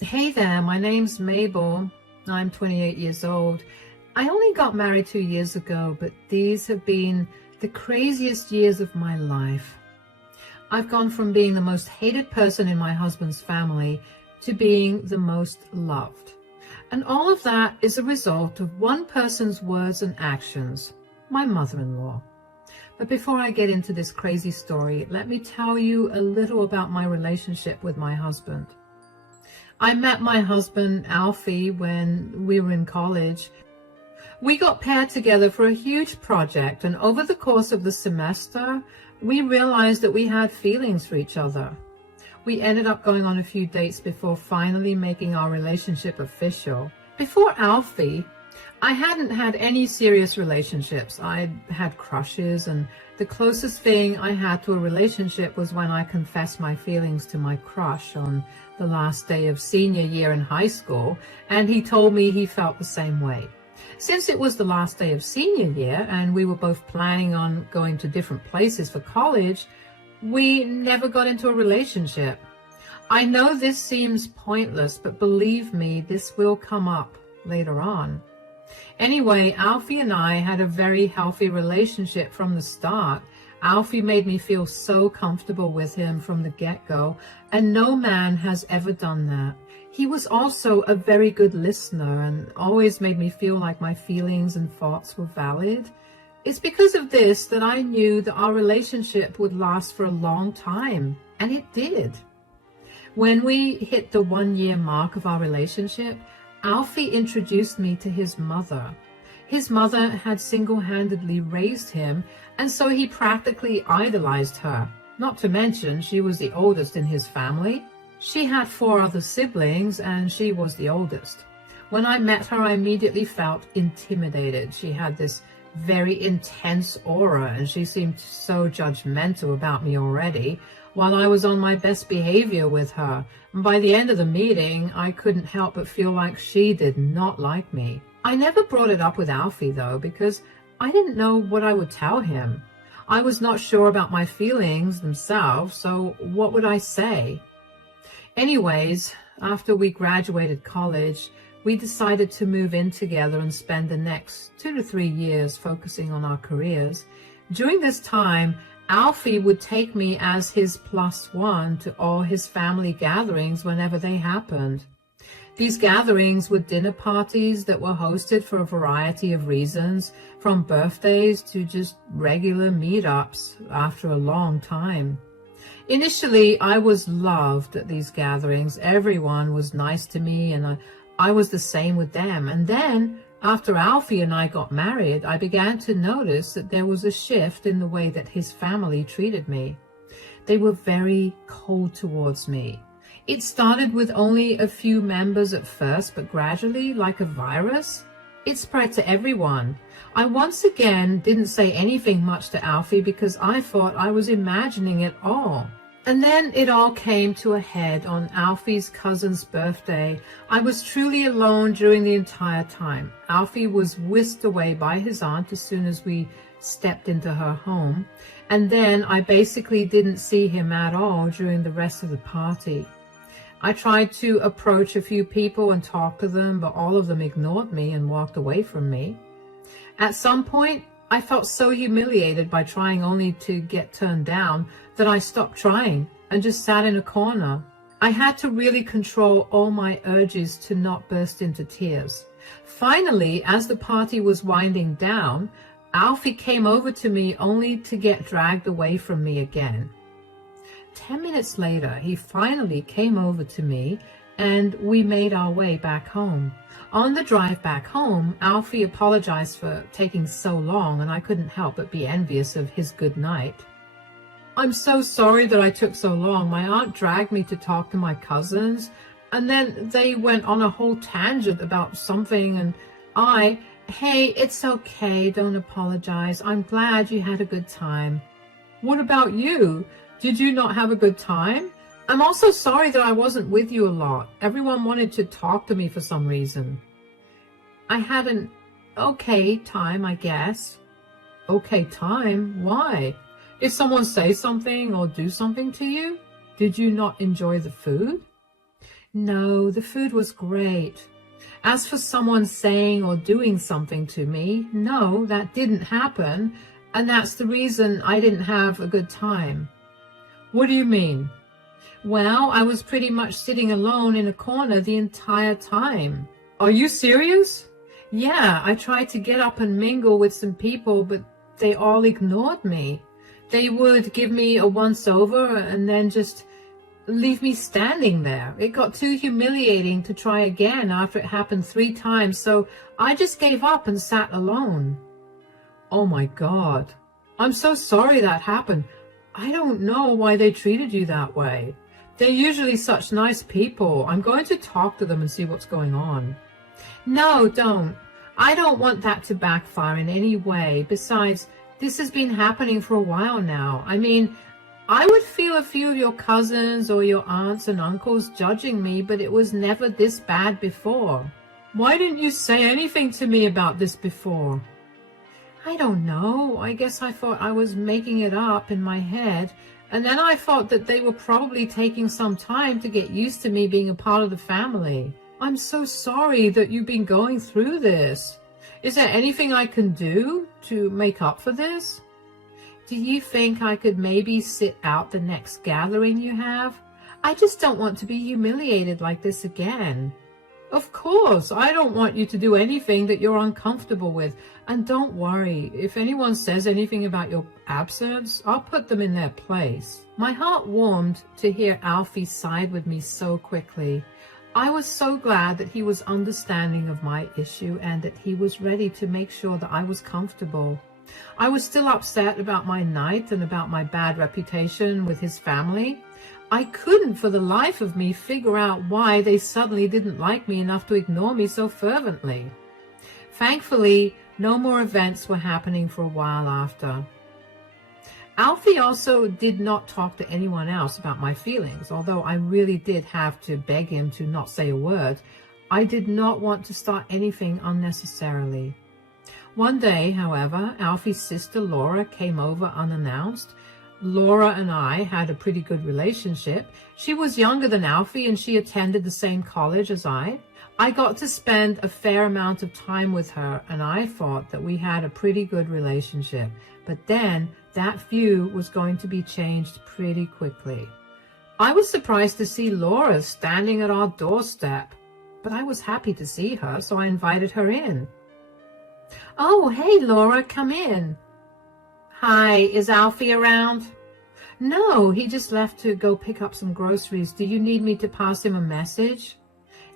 Hey there, my name's Mabel. I'm 28 years old. I only got married 2 years ago, but these have been the craziest years of my life. I've gone from being the most hated person in my husband's family to being the most loved. And all of that is a result of one person's words and actions, my mother-in-law. But before I get into this crazy story, let me tell you a little about my relationship with my husband. I met my husband, Alfie, when we were in college. We got paired together for a huge project, and over the course of the semester, we realized that we had feelings for each other. We ended up going on a few dates before finally making our relationship official. Before Alfie, I hadn't had any serious relationships. I had crushes, and the closest thing I had to a relationship was when I confessed my feelings to my crush on the last day of senior year in high school, and he told me he felt the same way. Since it was the last day of senior year and we were both planning on going to different places for college, we never got into a relationship. I know this seems pointless, but believe me, this will come up later on. Anyway, Alfie and I had a very healthy relationship from the start. Alfie made me feel so comfortable with him from the get-go, and no man has ever done that. He was also a very good listener and always made me feel like my feelings and thoughts were valid. It's because of this that I knew that our relationship would last for a long time, and it did. When we hit the 1-year mark of our relationship, Alfie introduced me to his mother. His mother had single-handedly raised him, and so he practically idolized her. Not to mention, she was the oldest in his family. She had 4 other siblings, and she was the oldest. When I met her, I immediately felt intimidated. She had this very intense aura, and she seemed so judgmental about me already, while I was on my best behavior with her. And by the end of the meeting, I couldn't help but feel like she did not like me. I never brought it up with Alfie, though, because I didn't know what I would tell him. I was not sure about my feelings themselves, so what would I say? Anyways, after we graduated college, we decided to move in together and spend the next 2 to 3 years focusing on our careers. During this time, Alfie would take me as his +1 to all his family gatherings whenever they happened. These gatherings were dinner parties that were hosted for a variety of reasons, from birthdays to just regular meetups after a long time. Initially, I was loved at these gatherings. Everyone was nice to me, and I was the same with them. And then, after Alfie and I got married, I began to notice that there was a shift in the way that his family treated me. They were very cold towards me. It started with only a few members at first, but gradually, like a virus, it spread to everyone. I once again didn't say anything much to Alfie because I thought I was imagining it all. And then it all came to a head on Alfie's cousin's birthday. I was truly alone during the entire time. Alfie was whisked away by his aunt as soon as we stepped into her home, and then I basically didn't see him at all during the rest of the party. I tried to approach a few people and talk to them, but all of them ignored me and walked away from me. At some point, I felt so humiliated by trying only to get turned down that I stopped trying and just sat in a corner. I had to really control all my urges to not burst into tears. Finally, as the party was winding down, Alfie came over to me only to get dragged away from me again. 10 minutes later, he finally came over to me and we made our way back home. On the drive back home, Alfie apologized for taking so long, and I couldn't help but be envious of his good night. "I'm so sorry that I took so long. My aunt dragged me to talk to my cousins, and then they went on a whole tangent about something, and hey, it's okay, don't apologize. I'm glad you had a good time." "What about you? Did you not have a good time?" "I'm also sorry that I wasn't with you a lot. Everyone wanted to talk to me for some reason." "I had an okay time, I guess." "Okay time? Why? Did someone say something or do something to you? Did you not enjoy the food?" No, the food was great. As for someone saying or doing something to me, no, that didn't happen, and that's the reason I didn't have a good time. What do you mean? Well, I was pretty much sitting alone in a corner the entire time. Are you serious? Yeah, I tried to get up and mingle with some people, but they all ignored me. They would give me a once-over and then just leave me standing there. It got too humiliating to try again after it happened 3 times, so I just gave up and sat alone. Oh my God. I'm so sorry that happened. I don't know why they treated you that way. They're usually such nice people. I'm going to talk to them and see what's going on. No, don't. I don't want that to backfire in any way. Besides, this has been happening for a while now. I mean, I would feel a few of your cousins or your aunts and uncles judging me, but it was never this bad before. Why didn't you say anything to me about this before? I don't know. I guess I thought I was making it up in my head, and then I thought that they were probably taking some time to get used to me being a part of the family. I'm so sorry that you've been going through this. Is there anything I can do to make up for this? Do you think I could maybe sit out the next gathering you have? I just don't want to be humiliated like this again. Of course, I don't want you to do anything that you're uncomfortable with. And don't worry, if anyone says anything about your absence, I'll put them in their place. My heart warmed to hear Alfie side with me so quickly. I was so glad that he was understanding of my issue and that he was ready to make sure that I was comfortable. I was still upset about my night and about my bad reputation with his family. I couldn't for the life of me figure out why they suddenly didn't like me enough to ignore me so fervently. Thankfully, no more events were happening for a while after. Alfie also did not talk to anyone else about my feelings, although I really did have to beg him to not say a word. I did not want to start anything unnecessarily. One day, however, Alfie's sister Laura came over unannounced. Laura and I had a pretty good relationship. She was younger than Alfie and she attended the same college as I. I got to spend a fair amount of time with her and I thought that we had a pretty good relationship. But then that view was going to be changed pretty quickly. I was surprised to see Laura standing at our doorstep, but I was happy to see her, so I invited her in. Oh, hey, Laura, come in. Hi, is Alfie around? No, he just left to go pick up some groceries. Do you need me to pass him a message?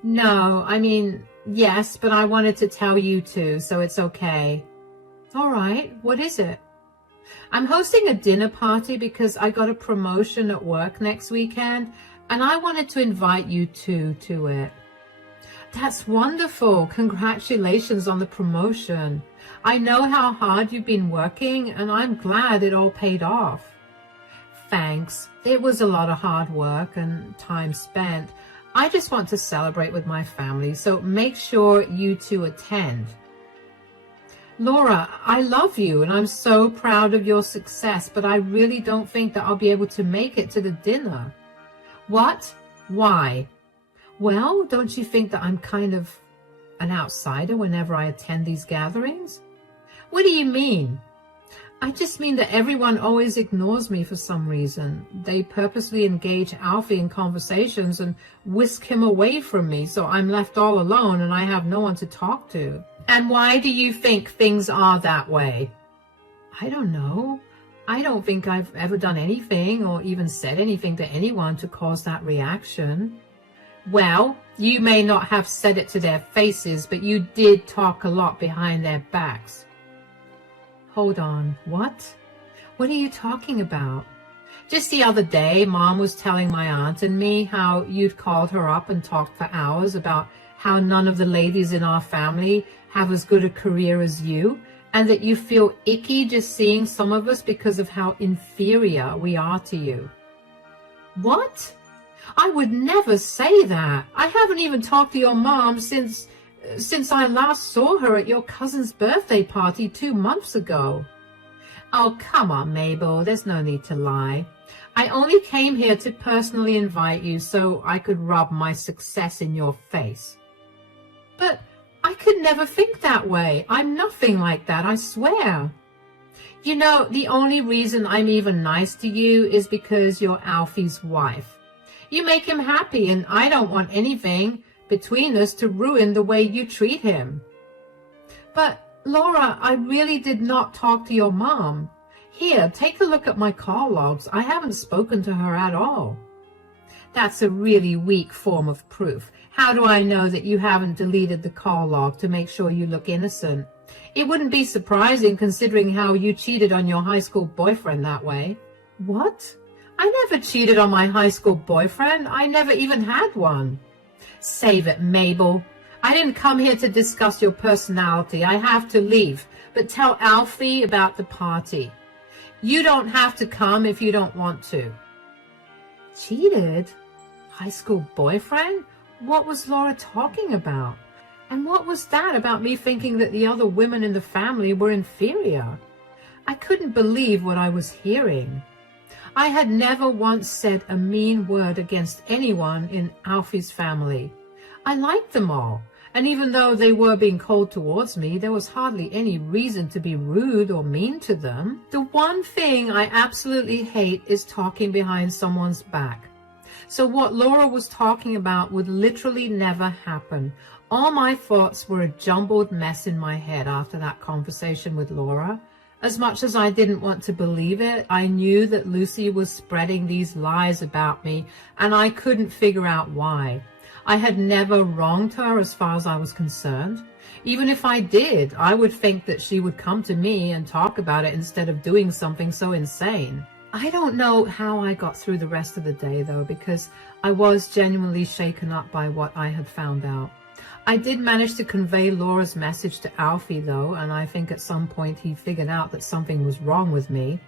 No, I mean, yes, but I wanted to tell you too, so it's okay. All right, what is it? I'm hosting a dinner party because I got a promotion at work next weekend, and I wanted to invite you two to it. That's wonderful. Congratulations on the promotion. I know how hard you've been working, and I'm glad it all paid off. Thanks. It was a lot of hard work and time spent. I just want to celebrate with my family, so make sure you two attend. Laura, I love you, and I'm so proud of your success, but I really don't think that I'll be able to make it to the dinner. What? Why? Well, don't you think that I'm kind of an outsider whenever I attend these gatherings? What do you mean? I just mean that everyone always ignores me for some reason. They purposely engage Alfie in conversations and whisk him away from me, so I'm left all alone and I have no one to talk to. And why do you think things are that way? I don't know. I don't think I've ever done anything or even said anything to anyone to cause that reaction. Well, you may not have said it to their faces, but you did talk a lot behind their backs. Hold on, what? What are you talking about? Just the other day, Mom was telling my aunt and me how you'd called her up and talked for hours about how none of the ladies in our family have as good a career as you, and that you feel icky just seeing some of us because of how inferior we are to you. What? I would never say that. I haven't even talked to your mom since I last saw her at your cousin's birthday party 2 months ago. Oh, come on, Mabel. There's no need to lie. I only came here to personally invite you so I could rub my success in your face. But I could never think that way. I'm nothing like that, I swear. You know, the only reason I'm even nice to you is because you're Alfie's wife. You make him happy, and I don't want anything between us to ruin the way you treat him. But, Laura, I really did not talk to your mom. Here, take a look at my call logs. I haven't spoken to her at all. That's a really weak form of proof. How do I know that you haven't deleted the call log to make sure you look innocent? It wouldn't be surprising considering how you cheated on your high school boyfriend that way. What? I never cheated on my high school boyfriend. I never even had one. Save it, Mabel. I didn't come here to discuss your personality. I have to leave. But tell Alfie about the party. You don't have to come if you don't want to. Cheated? High school boyfriend? What was Laura talking about? And what was that about me thinking that the other women in the family were inferior? I couldn't believe what I was hearing. I had never once said a mean word against anyone in Alfie's family. I liked them all, and even though they were being cold towards me, there was hardly any reason to be rude or mean to them. The one thing I absolutely hate is talking behind someone's back. So what Laura was talking about would literally never happen. All my thoughts were a jumbled mess in my head after that conversation with Laura. As much as I didn't want to believe it, I knew that Lucy was spreading these lies about me, and I couldn't figure out why. I had never wronged her as far as I was concerned. Even if I did, I would think that she would come to me and talk about it instead of doing something so insane. I don't know how I got through the rest of the day, though, because I was genuinely shaken up by what I had found out. I did manage to convey Laura's message to Alfie, though, and I think at some point he figured out that something was wrong with me.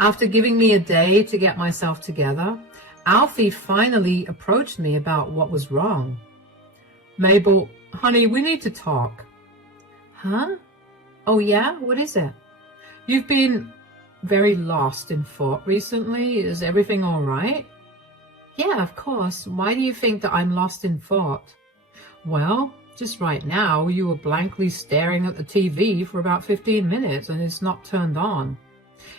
After giving me a day to get myself together, Alfie finally approached me about what was wrong. Mabel, honey, we need to talk. Huh? Oh, yeah? What is it? You've been very lost in thought recently. Is everything all right? Yeah, of course. Why do you think that I'm lost in thought? Well, just right now, you were blankly staring at the TV for about 15 minutes and it's not turned on.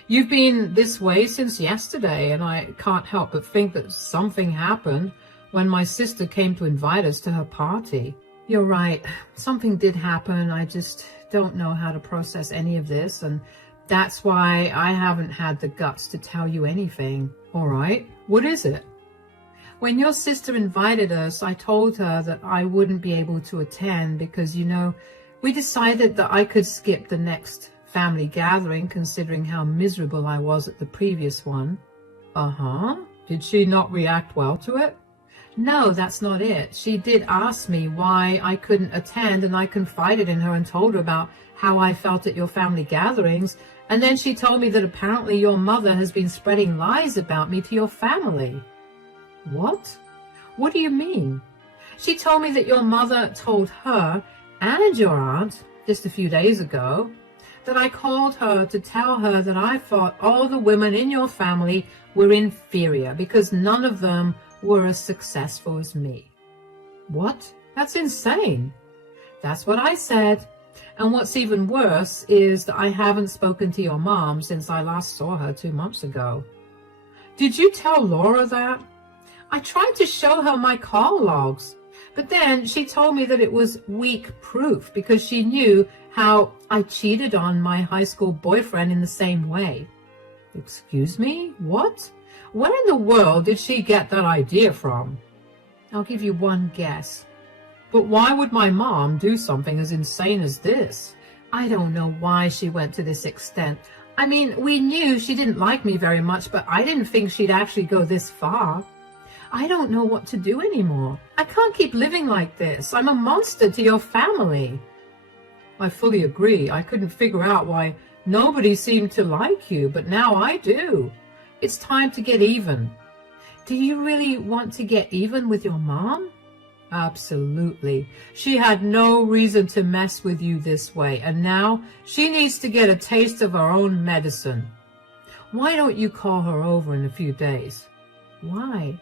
You've been this way since yesterday, and I can't help but think that something happened when my sister came to invite us to her party. You're right. Something did happen. I just don't know how to process any of this, and that's why I haven't had the guts to tell you anything. All right, what is it? When your sister invited us, I told her that I wouldn't be able to attend because, you know, we decided that I could skip the next family gathering considering how miserable I was at the previous one. Uh-huh. Did she not react well to it? No, that's not it. She did ask me why I couldn't attend, and I confided in her and told her about how I felt at your family gatherings, and then she told me that apparently your mother has been spreading lies about me to your family. What? What do you mean? She told me that your mother told her and your aunt just a few days ago that I called her to tell her that I thought all the women in your family were inferior because none of them were as successful as me. What? That's insane. That's what I said. And what's even worse is that I haven't spoken to your mom since I last saw her 2 months ago. Did you tell Laura that? I tried to show her my call logs, but then she told me that it was weak proof because she knew how I cheated on my high school boyfriend in the same way. Excuse me? What? Where in the world did she get that idea from? I'll give you one guess. But why would my mom do something as insane as this? I don't know why she went to this extent. I mean, we knew she didn't like me very much, but I didn't think she'd actually go this far. I don't know what to do anymore. I can't keep living like this. I'm a monster to your family. I fully agree. I couldn't figure out why nobody seemed to like you, but now I do. It's time to get even. Do you really want to get even with your mom? Absolutely. She had no reason to mess with you this way, and now she needs to get a taste of her own medicine. Why don't you call her over in a few days? Why?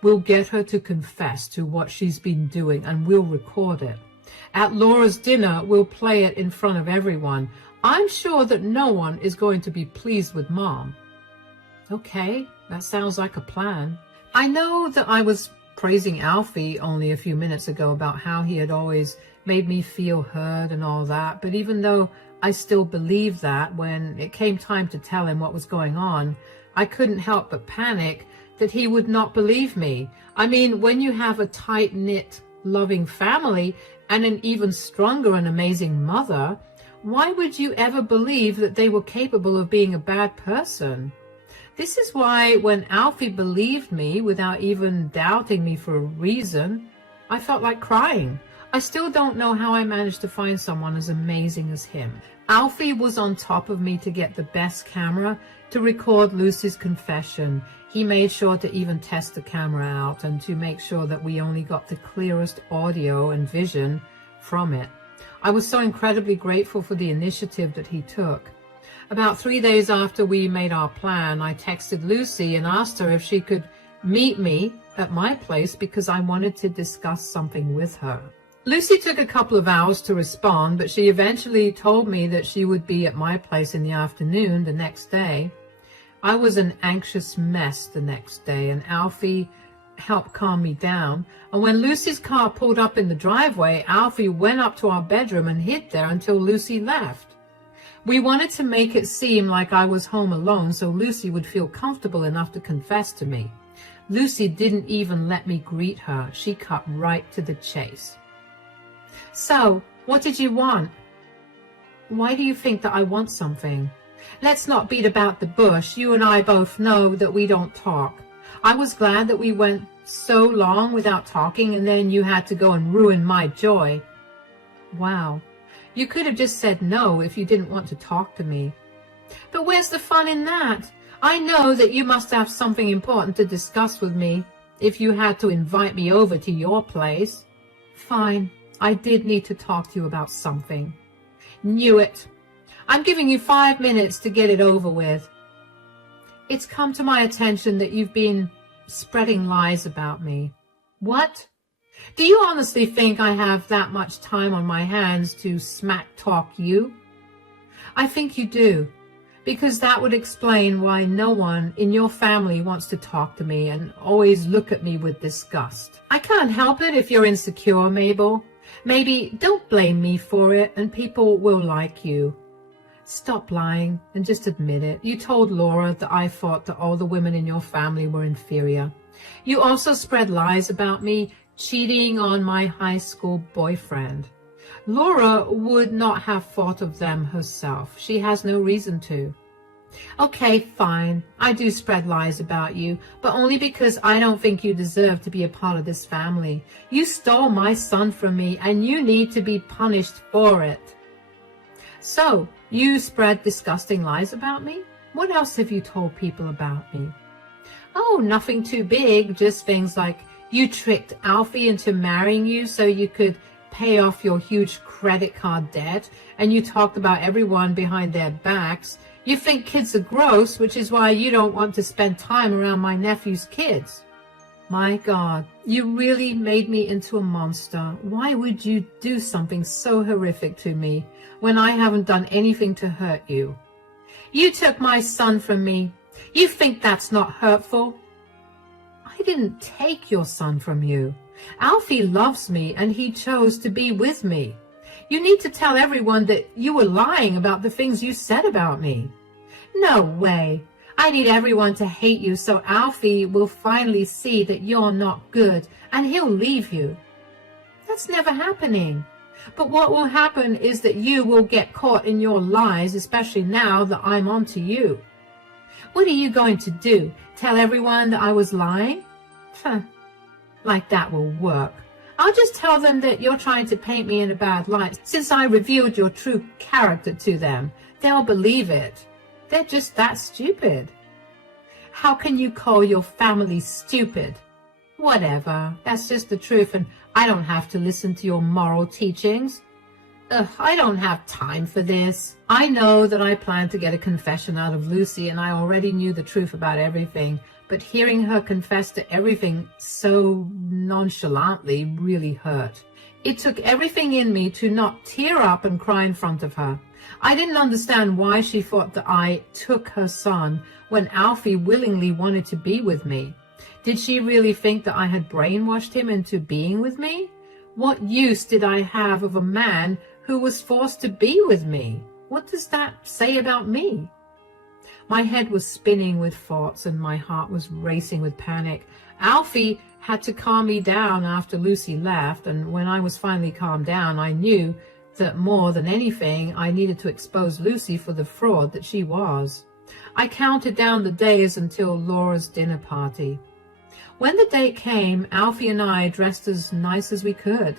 We'll get her to confess to what she's been doing and we'll record it. At Laura's dinner, we'll play it in front of everyone. I'm sure that no one is going to be pleased with Mom. Okay, that sounds like a plan. I know that I was praising Alfie only a few minutes ago about how he had always made me feel heard and all that, but even though I still believed that, when it came time to tell him what was going on, I couldn't help but panic that he would not believe me. I mean, when you have a tight-knit, loving family and an even stronger and amazing mother, why would you ever believe that they were capable of being a bad person? This is why when Alfie believed me without even doubting me for a reason, I felt like crying. I still don't know how I managed to find someone as amazing as him. Alfie was on top of me to get the best camera to record Lucy's confession. He made sure to even test the camera out and to make sure that we only got the clearest audio and vision from it. I was so incredibly grateful for the initiative that he took. About 3 days after we made our plan, I texted Lucy and asked her if she could meet me at my place because I wanted to discuss something with her. Lucy took a couple of hours to respond, but she eventually told me that she would be at my place in the afternoon the next day. I was an anxious mess the next day, and Alfie helped calm me down. And when Lucy's car pulled up in the driveway, Alfie went up to our bedroom and hid there until Lucy left. We wanted to make it seem like I was home alone so Lucy would feel comfortable enough to confess to me. Lucy didn't even let me greet her. She cut right to the chase. So, what did you want? Why do you think that I want something? Let's not beat about the bush. You and I both know that we don't talk. I was glad that we went so long without talking and then you had to go and ruin my joy. Wow. You could have just said no if you didn't want to talk to me. But where's the fun in that? I know that you must have something important to discuss with me if you had to invite me over to your place. Fine, I did need to talk to you about something. Knew it. I'm giving you 5 minutes to get it over with. It's come to my attention that you've been spreading lies about me. What? Do you honestly think I have that much time on my hands to smack talk you? I think you do, because that would explain why no one in your family wants to talk to me and always look at me with disgust. I can't help it if you're insecure, Mabel. Maybe don't blame me for it and people will like you. Stop lying and just admit it. You told Laura that I thought that all the women in your family were inferior. You also spread lies about me cheating on my high school boyfriend. Laura would not have thought of them herself. She has no reason to. Okay, fine. I do spread lies about you, but only because I don't think you deserve to be a part of this family. You stole my son from me, and you need to be punished for it. So, you spread disgusting lies about me? What else have you told people about me? Oh, nothing too big, just things like you tricked Alfie into marrying you so you could pay off your huge credit card debt, and you talked about everyone behind their backs. You think kids are gross, which is why you don't want to spend time around my nephew's kids. My God, you really made me into a monster. Why would you do something so horrific to me when I haven't done anything to hurt you? You took my son from me. You think that's not hurtful? I didn't take your son from you. Alfie loves me and he chose to be with me. You need to tell everyone that you were lying about the things you said about me. No way. I need everyone to hate you so Alfie will finally see that you're not good and he'll leave you. That's never happening. But what will happen is that you will get caught in your lies, especially now that I'm on to you. What are you going to do? Tell everyone that I was lying? Like that will work. I'll just tell them that you're trying to paint me in a bad light. Since I revealed your true character to them, they'll believe it. They're just that stupid. How can you call your family stupid? Whatever, that's just the truth and I don't have to listen to your moral teachings. Ugh, I don't have time for this. I know that I planned to get a confession out of Lucy, and I already knew the truth about everything, but hearing her confess to everything so nonchalantly really hurt. It took everything in me to not tear up and cry in front of her. I didn't understand why she thought that I took her son when Alfie willingly wanted to be with me. Did she really think that I had brainwashed him into being with me? What use did I have of a man who was forced to be with me? What does that say about me? My head was spinning with thoughts and my heart was racing with panic. Alfie had to calm me down after Lucy left, and when I was finally calmed down, I knew that more than anything, I needed to expose Lucy for the fraud that she was. I counted down the days until Laura's dinner party. When the date came, Alfie and I dressed as nice as we could.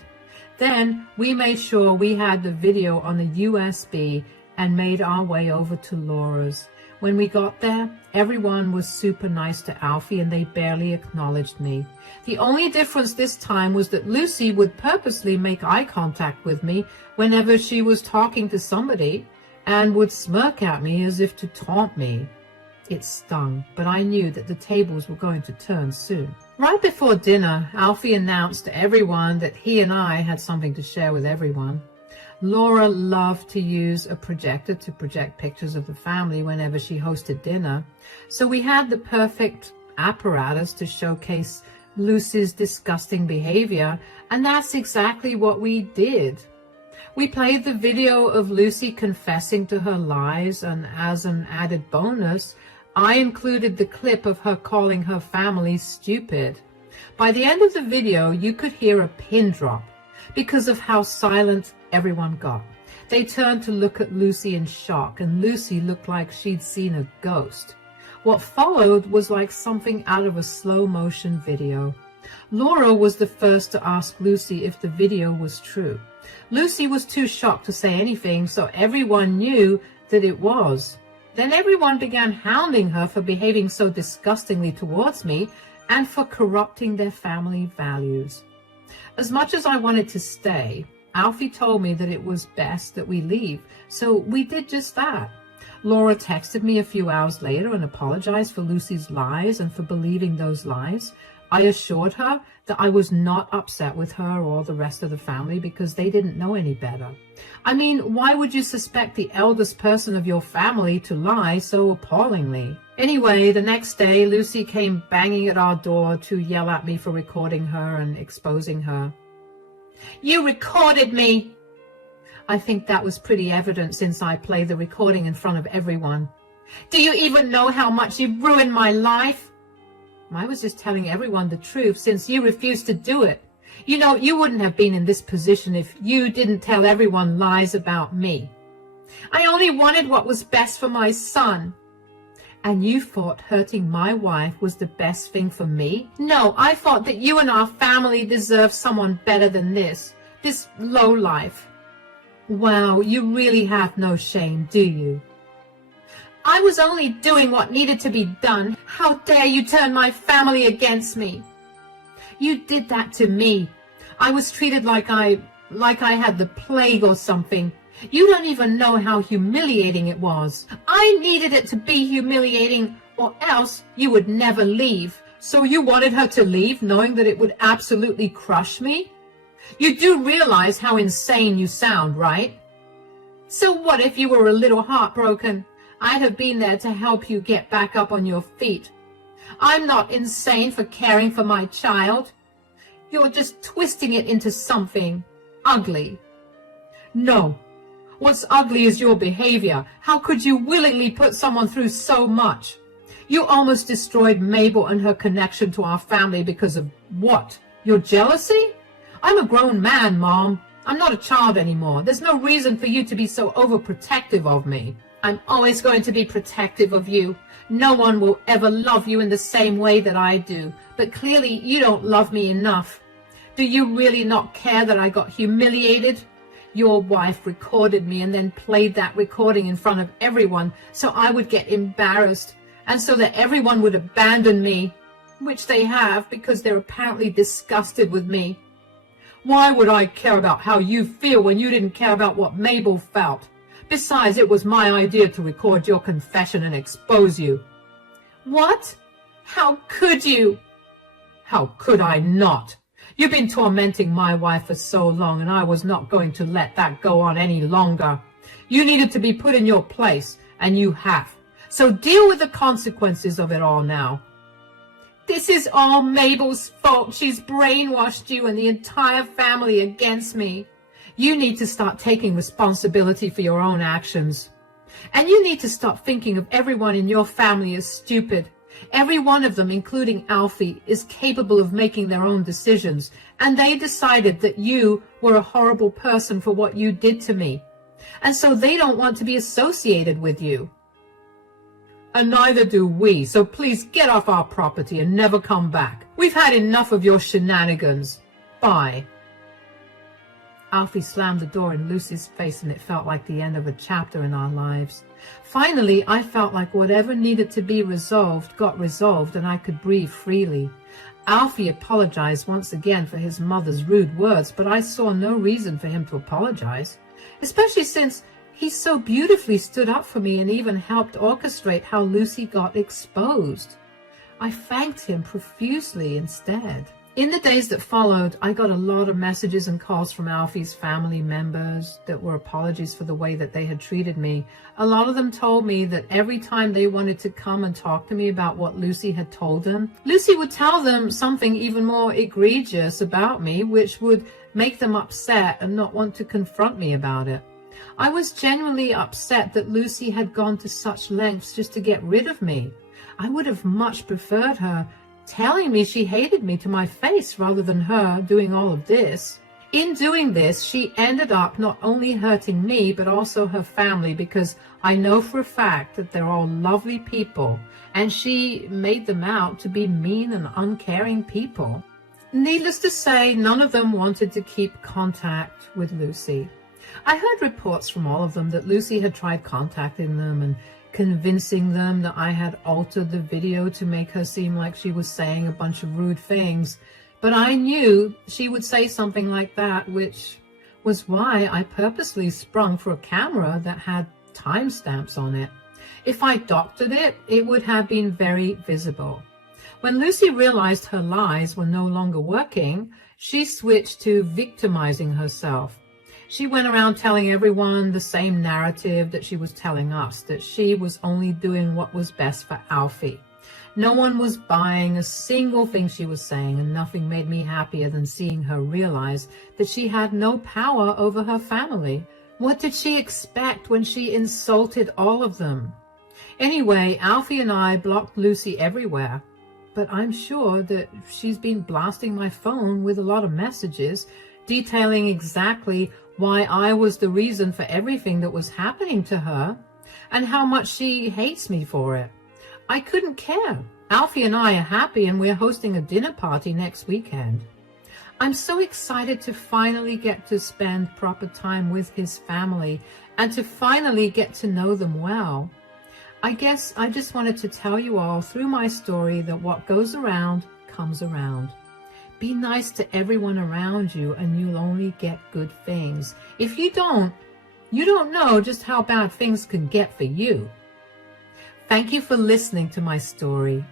Then we made sure we had the video on the USB and made our way over to Laura's. When we got there, everyone was super nice to Alfie and they barely acknowledged me. The only difference this time was that Lucy would purposely make eye contact with me whenever she was talking to somebody and would smirk at me as if to taunt me. It stung, but I knew that the tables were going to turn soon. Right before dinner, Alfie announced to everyone that he and I had something to share with everyone. Laura loved to use a projector to project pictures of the family whenever she hosted dinner, so we had the perfect apparatus to showcase Lucy's disgusting behavior, and that's exactly what we did. We played the video of Lucy confessing to her lies, and as an added bonus, I included the clip of her calling her family stupid. By the end of the video, you could hear a pin drop because of how silent everyone got. They turned to look at Lucy in shock, and Lucy looked like she'd seen a ghost. What followed was like something out of a slow-motion video. Laura was the first to ask Lucy if the video was true. Lucy was too shocked to say anything, so everyone knew that it was. Then everyone began hounding her for behaving so disgustingly towards me and for corrupting their family values. As much as I wanted to stay, Alfie told me that it was best that we leave, so we did just that. Laura texted me a few hours later and apologized for Lucy's lies and for believing those lies. I assured her that I was not upset with her or the rest of the family because they didn't know any better. I mean, why would you suspect the eldest person of your family to lie so appallingly? Anyway, the next day, Lucy came banging at our door to yell at me for recording her and exposing her. "You recorded me!" I think that was pretty evident since I played the recording in front of everyone. "Do you even know how much you've ruined my life?" I was just telling everyone the truth since you refused to do it. You know, you wouldn't have been in this position if you didn't tell everyone lies about me. I only wanted what was best for my son. And you thought hurting my wife was the best thing for me? No, I thought that you and our family deserved someone better than this lowlife. Wow, you really have no shame, do you? I was only doing what needed to be done. How dare you turn my family against me? You did that to me. I was treated like I had the plague or something. You don't even know how humiliating it was. I needed it to be humiliating, or else you would never leave. So you wanted her to leave, knowing that it would absolutely crush me? You do realize how insane you sound, right? So what if you were a little heartbroken? I'd have been there to help you get back up on your feet. I'm not insane for caring for my child. You're just twisting it into something ugly. No. What's ugly is your behavior. How could you willingly put someone through so much? You almost destroyed Mabel and her connection to our family because of what? Your jealousy? I'm a grown man, Mom. I'm not a child anymore. There's no reason for you to be so overprotective of me. I'm always going to be protective of you. No one will ever love you in the same way that I do. But clearly you don't love me enough. Do you really not care that I got humiliated? Your wife recorded me and then played that recording in front of everyone so I would get embarrassed and so that everyone would abandon me, which they have because they're apparently disgusted with me. Why would I care about how you feel when you didn't care about what Mabel felt? Besides, it was my idea to record your confession and expose you. What? How could you? How could I not? You've been tormenting my wife for so long, and I was not going to let that go on any longer. You needed to be put in your place, and you have. So deal with the consequences of it all now. This is all Mabel's fault. She's brainwashed you and the entire family against me. You need to start taking responsibility for your own actions. And you need to stop thinking of everyone in your family as stupid. Every one of them, including Alfie, is capable of making their own decisions, and they decided that you were a horrible person for what you did to me. And so they don't want to be associated with you. And neither do we, so please get off our property and never come back. We've had enough of your shenanigans. Bye. Alfie slammed the door in Lucy's face, and it felt like the end of a chapter in our lives. Finally, I felt like whatever needed to be resolved got resolved, and I could breathe freely. Alfie apologized once again for his mother's rude words, but I saw no reason for him to apologize, especially since he so beautifully stood up for me and even helped orchestrate how Lucy got exposed. I thanked him profusely instead. In the days that followed, I got a lot of messages and calls from Alfie's family members that were apologies for the way that they had treated me. A lot of them told me that every time they wanted to come and talk to me about what Lucy had told them, Lucy would tell them something even more egregious about me, which would make them upset and not want to confront me about it. I was genuinely upset that Lucy had gone to such lengths just to get rid of me. I would have much preferred her telling me she hated me to my face rather than her doing all of this. In doing this, she ended up not only hurting me but also her family, because I know for a fact that they're all lovely people, and she made them out to be mean and uncaring people. Needless to say, none of them wanted to keep contact with Lucy. I heard reports from all of them that Lucy had tried contacting them and convincing them that I had altered the video to make her seem like she was saying a bunch of rude things. But I knew she would say something like that, which was why I purposely sprung for a camera that had timestamps on it. If I doctored it, it would have been very visible. When Lucy realized her lies were no longer working, she switched to victimizing herself. She went around telling everyone the same narrative that she was telling us, that she was only doing what was best for Alfie. No one was buying a single thing she was saying, and nothing made me happier than seeing her realize that she had no power over her family. What did she expect when she insulted all of them? Anyway, Alfie and I blocked Lucy everywhere, but I'm sure that she's been blasting my phone with a lot of messages detailing exactly why I was the reason for everything that was happening to her, and how much she hates me for it. I couldn't care. Alfie and I are happy, and we're hosting a dinner party next weekend. I'm so excited to finally get to spend proper time with his family and to finally get to know them well. I guess I just wanted to tell you all through my story that what goes around comes around. Be nice to everyone around you and you'll only get good things. If you don't know just how bad things can get for you. Thank you for listening to my story.